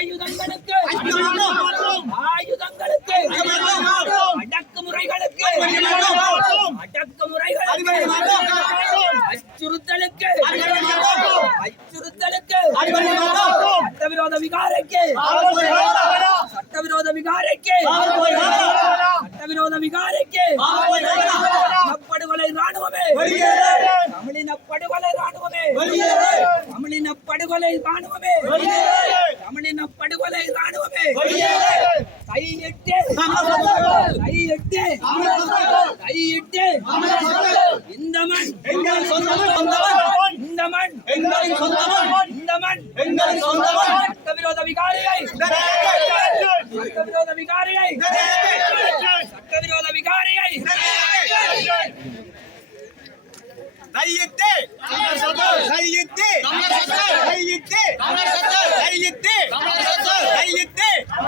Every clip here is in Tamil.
ஆயுதங்களுக்கு ஆயுதங்களுக்கு அடக்குமுறைகளுக்கு அடக்குமுறைகளுக்கு அச்சுறுத்தலுக்கு அச்சுறுத்தலுக்கு சட்டவிரோத விகாரைக்கு சட்டவிரோத விகாரைக்கு சட்டவிரோத விகாரைக்கு படுகொலை ராணுவமே தமிழின படுகொலை ராணுவமே தமிழின படுகொலை ராணுவமே கொலை ராணுவமே கையிட்டு. கையிட்டு. கையிட்டு. இந்த மண். எங்கள் சொந்தமன் சொந்தமன் இந்த மண். எங்களின் சொந்தமன் இந்த மண். எங்களின் சொந்தமன் சட்ட விரோத விகாரியை. சட்ட விரோத விகாரியை. சட்ட விரோத விகாரியை. கையிட்டு. கையிட்டு. கையிட்டு. கையிட்டு கையிட்டு.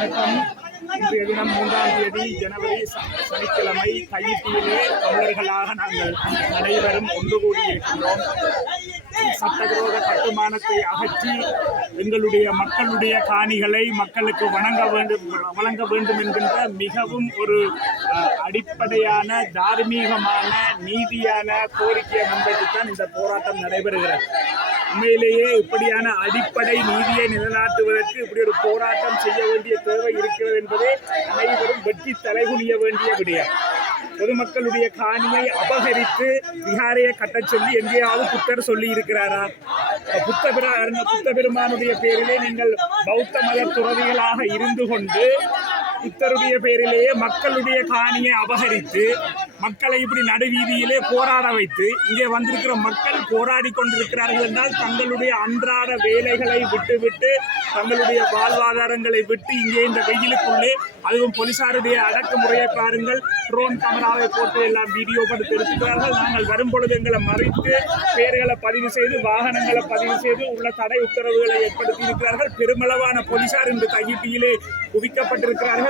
வணக்கம். இன்றைய தினம் மூன்றாம் தேதி ஜனவரி சனிக்கிழமை கைத்தியிலே தமிழர்களாக நாங்கள் அனைவரும் ஒன்று கூடியிருக்கிறோம் கூடியிருக்கின்றோம் சட்டவிரோத கட்டுமானத்தை அகற்றி எங்களுடைய மக்களுடைய காணிகளை மக்களுக்கு வழங்க வேண்டும் வழங்க வேண்டும் என்கின்ற மிகவும் ஒரு அடிப்படையான தார்மீகமான நீதியான கோரிக்கையை முன்வைத்துத்தான் இந்த போராட்டம் நடைபெறுகிறது. உண்மையிலேயே இப்படியான அடிப்படை நீதியை நிலைநாட்டுவதற்கு இப்படி ஒரு போராட்டம் செய்ய வேண்டிய தேவை இருக்கிறது என்பதே அனைவரும் வெற்றி தலைகுனிய வேண்டிய விடயம். பொதுமக்களுடைய காணியை அபகரித்து விகாரையை கட்டச் சொல்லி எங்கேயாவது புத்தர் சொல்லி இருக்கிறாரா புத்த புத்த பெருமானுடைய பேரிலே நீங்கள் பௌத்த மத துறவிகளாக இருந்து கொண்டு இத்தருடைய பேரிலேயே மக்களுடைய காணியை அபகரித்து மக்களை இப்படி நடுவீதியிலே போராட வைத்து இங்கே வந்திருக்கிற மக்கள் போராடி கொண்டிருக்கிறார்கள் என்றால் தங்களுடைய அன்றாட வேலைகளை விட்டுவிட்டு தங்களுடைய வாழ்வாதாரங்களை விட்டு இங்கே இந்த வெயிலுக்குள்ளே அதுவும் போலீசாருடைய அடக்குமுறையை பாருங்கள். ட்ரோன் கேமராவை போட்டு எல்லாம் வீடியோ படுத்து இருக்கிறார்கள் நாங்கள் வரும்பொழுது எங்களை மறைத்து பேர்களை பதிவு செய்து வாகனங்களை பதிவு செய்து உள்ள தடை உத்தரவுகளை ஏற்படுத்தி இருக்கிறார்கள் பெருமளவான போலீசார் இன்று கையிட்டியிலே குவிக்கப்பட்டிருக்கிறார்கள்.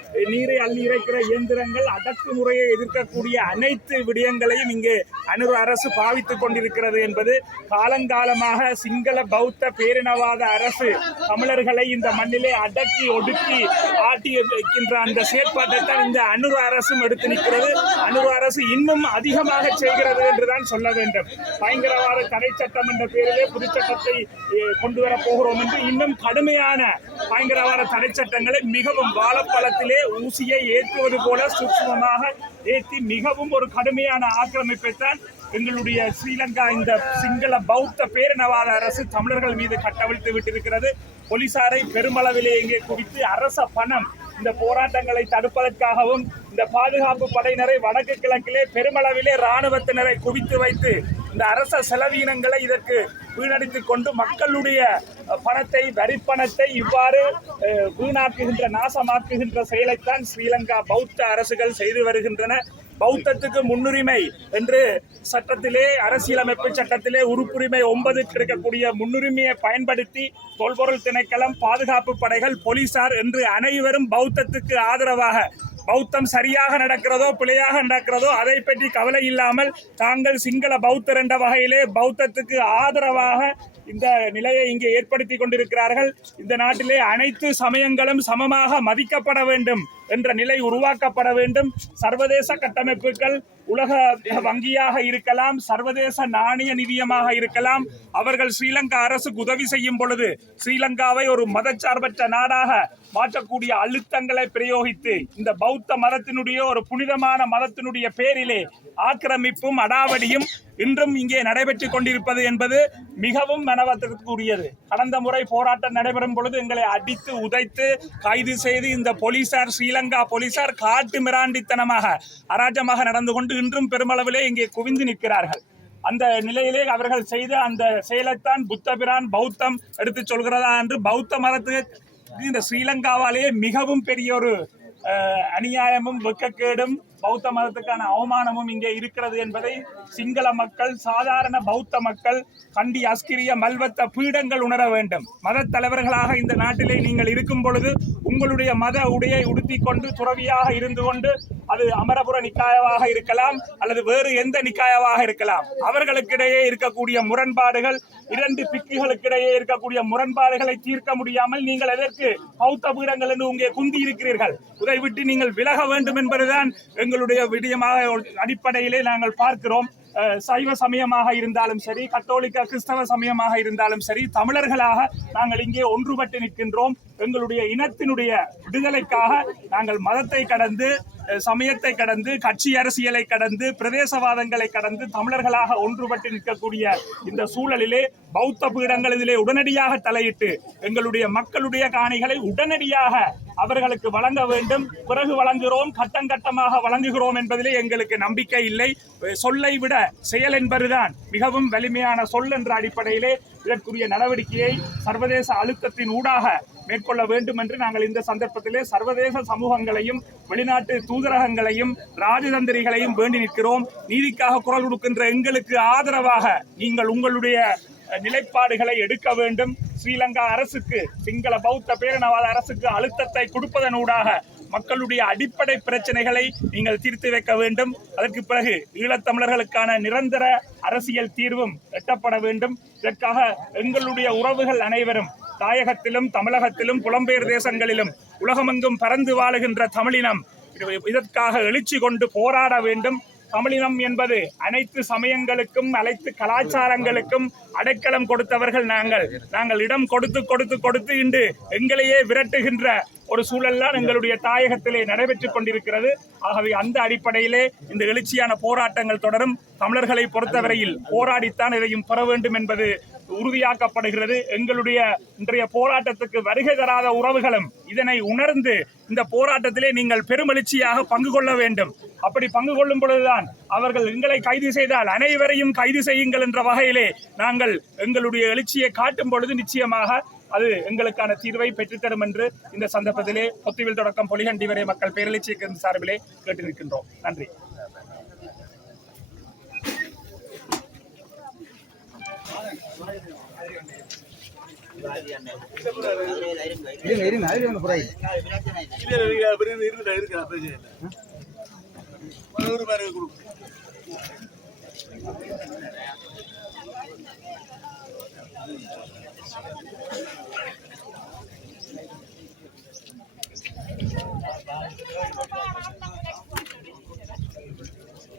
நீரை அள்ளி இறைக்கிற இயந்திரங்கள் அடக்குமுறையை எதிர்க்கக்கூடிய அனைத்து விடயங்களையும் இங்கே அனுர் அரசு பாவித்துக் கொண்டிருக்கிறது என்பது காலங்காலமாக சிங்கள பௌத்த பேரினவாத அரசு தமிழர்களை இந்த மண்ணிலே அடக்கி ஒடுக்கி ஆட்டி வைக்கின்ற அந்த செயற்பாட்டை தான் இந்த அனுர் அரசும் எடுத்து நிற்கிறது. அனுர் அரசு இன்னும் அதிகமாக செய்கிறது என்றுதான் சொல்ல வேண்டும். பயங்கரவாத தடை சட்டம் என்ற பேரிலே புது சட்டத்தை கொண்டு வர போகிறோம் என்று இன்னும் கடுமையான பயங்கரவாத தடை சட்டங்களை மிகவும் வாழப்பழத்திலே ஊசியை ஏற்றுவது போல சூக்ஷ்மமாக ஏற்றி மிகவும் ஒரு கடுமையான ஆக்கிரமிப்பை தான் எங்களுடைய ஸ்ரீலங்கா இந்த சிங்கள பௌத்த பேரினவாத அரசு தமிழர்கள் மீது கட்டவிழ்த்து விட்டிருக்கிறது. போலீசாரை பெருமளவிலே இங்கே குவித்து அரச பணம் இந்த போராட்டங்களை தடுப்பதற்காகவும் இந்த பாதுகாப்பு படையினரை வடக்கு கிழக்கிலே பெருமளவிலே இராணுவத்தினரை குவித்து வைத்து இந்த அரச செலவீனங்களை இதற்கு வீணடித்து கொண்டு மக்களுடைய பணத்தை வரிப்பணத்தை இவ்வாறு வீணாக்குகின்ற நாசமாக்குகின்ற செயலைத்தான் ஸ்ரீலங்கா பௌத்த அரசுகள் செய்து வருகின்றன. பௌத்தத்துக்கு முன்னுரிமை என்று சட்டத்திலே அரசியலமைப்பு சட்டத்திலே உறுப்புரிமை ஒன்பது கிடைக்கக்கூடிய முன்னுரிமையை பயன்படுத்தி தொல்பொருள் திணைக்களம் பாதுகாப்பு படைகள் போலீசார் என்று அனைவரும் பௌத்தத்துக்கு ஆதரவாக பௌத்தம் சரியாக நடக்கிறதோ பிழையாக நடக்கிறதோ அதை பற்றி கவலை இல்லாமல் தாங்கள் சிங்கள பௌத்தர் என்ற வகையிலே பௌத்தத்துக்கு ஆதரவாக இந்த நிலையை இங்கே ஏற்படுத்தி கொண்டிருக்கிறார்கள். இந்த நாட்டிலே அனைத்து சமயங்களும் சமமாக மதிக்கப்பட வேண்டும். என்ற நிலை உருவாக்கப்பட வேண்டும். சர்வதேச கட்டமைப்புகள் உலக வங்கியாக இருக்கலாம் சர்வதேச நாணய நிதியமாக இருக்கலாம். அவர்கள் ஸ்ரீலங்கா அரசுக்கு உதவி செய்யும் பொழுது ஸ்ரீலங்காவை ஒரு மதச்சார்பற்ற நாடாக மாற்றக்கூடிய அழுத்தங்களை பிரயோகித்து இந்த பௌத்த மதத்தினுடைய ஒரு புனிதமான மதத்தினுடைய பேரிலே ஆக்கிரமிப்பும் அடாவடியும் இன்றும் இங்கே நடைபெற்று கொண்டிருப்பது என்பது மிகவும் மனவத்திற்குரியது. கடந்த முறை போராட்டம் நடைபெறும் பொழுது எங்களை அடித்து உதைத்து கைது செய்து இந்த போலீசார் ஸ்ரீலங்கா போலீசார் காட்டு மிராண்டித்தனமாக அராஜமாக நடந்து கொண்டு இன்றும் பெருமளவிலே இங்கே குவிந்து நிற்கிறார்கள். அந்த நிலையிலே அவர்கள் செய்த அந்த செயலைத்தான் புத்தபிரான் பௌத்தம் எடுத்து சொல்கிறதா என்று பௌத்த மதத்துக்கு இந்த ஸ்ரீலங்காவாலேயே மிகவும் பெரிய ஒரு அநியாயமும் வெக்கக்கேடும் பௌத்த மதத்துக்கான அவமானமும் இங்கே இருக்கிறது என்பதை சிங்கள மக்கள் சாதாரண பௌத்த மக்கள் கண்டி அஸ்கிரிய மல்வத்த பீடங்கள் உணர வேண்டும். மத தலைவர்களாக இந்த நாட்டிலே நீங்கள் இருக்கும் பொழுது உங்களுடைய மத உடையை உடுத்தி கொண்டு துறவியாக இருந்து கொண்டு அது அமரபுர நிக்காயவாக இருக்கலாம் அல்லது வேறு எந்த நிக்காயவாக இருக்கலாம். அவர்களுக்கிடையே இருக்கக்கூடிய முரண்பாடுகள் இரண்டு பிக்குகளுக்கிடையே இருக்கக்கூடிய முரண்பாடுகளை தீர்க்க முடியாமல் நீங்கள் எதற்கு பௌத்த பீடங்கள் என்று இங்கே குந்தி இருக்கிறீர்கள் இதை விட்டு நீங்கள் விலக வேண்டும் என்பதுதான் எங்களுடைய விடயமாக அடிப்படையிலே நாங்கள் பார்க்கிறோம். சைவ சமயமாக இருந்தாலும் சரி கத்தோலிக்க கிறிஸ்தவ சமயமாக இருந்தாலும் சரி தமிழர்களாக நாங்கள் இங்கே ஒன்றுபட்டு நிற்கின்றோம். எங்களுடைய இனத்தினுடைய விடுதலைக்காக நாங்கள் மதத்தை கடந்து சமயத்தை கடந்து கட்சி அரசியலை கடந்து பிரதேசவாதங்களை கடந்து தமிழர்களாக ஒன்றுபட்டு நிற்கக்கூடிய இந்த சூழலிலே பௌத்த பீடங்களிலே உடனடியாக தலையிட்டு எங்களுடைய மக்களுடைய காணிகளை உடனடியாக அவர்களுக்கு வழங்க வேண்டும். பிறகு வழங்குகிறோம். கட்டம் கட்டமாக வழங்குகிறோம் என்பதிலே எங்களுக்கு நம்பிக்கை இல்லை. சொல்லை விட செயல் என்பதுதான் மிகவும் வலிமையான சொல் என்ற அடிப்படையிலே இதற்குரிய நடவடிக்கையை சர்வதேச அழுத்தத்தின் ஊடாக மேற்கொள்ள வேண்டும் என்று நாங்கள் இந்த சந்தர்ப்பத்திலே சர்வதேச சமூகங்களையும் வெளிநாட்டு தூதரகங்களையும் ராஜதந்திரிகளையும் வேண்டி நிற்கிறோம். நீதிக்காக குரல் கொடுக்கின்ற எங்களுக்கு ஆதரவாக நீங்கள் உங்களுடைய நிலைப்பாடுகளை எடுக்க வேண்டும். ஸ்ரீலங்கா அரசுக்கு சிங்கள பௌத்த பேரினவாத அரசுக்கு அழுத்தத்தை கொடுப்பதனூடாக மக்களுடைய அடிப்படை பிரச்சனைகளை நீங்கள் தீர்த்து வைக்க வேண்டும். அதற்கு பிறகு ஈழத்தமிழர்களுக்கான நிரந்தர அரசியல் தீர்வும் எட்டப்பட வேண்டும். இதற்காக எங்களுடைய உறவுகள் அனைவரும் தாயகத்திலும் தமிழகத்திலும் புலம்பெயர் தேசங்களிலும் உலகமெங்கும் பறந்து வாழுகின்ற தமிழினம் இதற்காக எழுச்சி கொண்டு போராட வேண்டும். தமிழினம் என்பது அனைத்து சமயங்களுக்கும் அனைத்து கலாச்சாரங்களுக்கும் அடைக்கலம் கொடுத்தவர்கள் நாங்கள். நாங்கள் இடம் கொடுத்து கொடுத்து கொடுத்து இன்று எங்களையே விரட்டுகின்ற ஒரு சூழல்லாம் எங்களுடைய தாயகத்திலே நடைபெற்றுக் கொண்டிருக்கிறது. ஆகவே அந்த அடிப்படையிலே இந்த எழுச்சியான போராட்டங்கள் தொடரும். தமிழர்களை பொறுத்தவரையில் போராடித்தான் இதையும் பெற வேண்டும் என்பது உறுதியாக்கப்படுகிறது. எங்களுடைய இன்றைய போராட்டத்துக்கு வருகை தராத உறவுகளும் இதனை உணர்ந்து இந்த போராட்டத்திலே நீங்கள் பெருமெழுச்சியாக பங்கு கொள்ள வேண்டும். அப்படி பங்கு கொள்ளும் பொழுதுதான் அவர்கள் எங்களை கைது செய்தால் அனைவரையும் கைது செய்யுங்கள் என்ற வகையிலே நாங்கள் எங்களுடைய எழுச்சியை காட்டும் பொழுது நிச்சயமாக அது எங்களுக்கான தீர்வை பெற்றுத்தரும் என்று இந்த சந்தர்ப்பத்திலே பொத்துவில் தொடக்கம் பொலிகண்டி வரை மக்கள் பேரழிச்சி சார்பிலே கேட்டு நிற்கின்றோம் நன்றி இருங்க இருங்க அது ஒன்று புறாய் பிரச்சனை இல்லை கொடுக்கும்